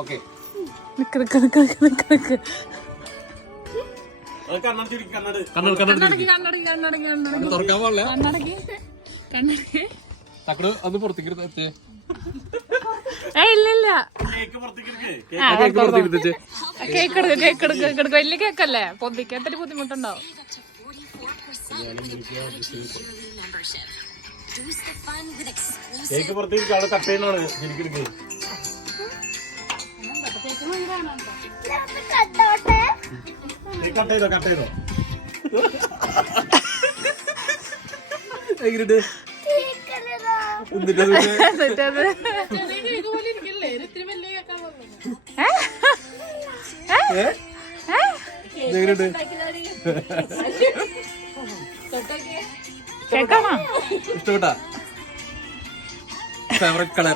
Okay തുറക്കാൻ പാടില്ല. തക്കട് അത് പുറത്തേക്ക് എടുത്തേ. ഇല്ല കേക്ക് എടുക്ക. വലിയ കേക്കല്ലേ, പൊതിക്കാത്തൊരു ബുദ്ധിമുട്ടുണ്ടാവും. കേക്ക് പുറത്തേക്ക് അവിടെ കട്ട് ചെയ്യുന്നതാണ് ശരിക്കും. കട്ട് ചെയ്തോ കട്ട് ചെയ്തോ. എങ്ങനെയുണ്ട്? കേക്കാണോ? ഇഷ്ടപ്പെട്ടാ? Favourite colour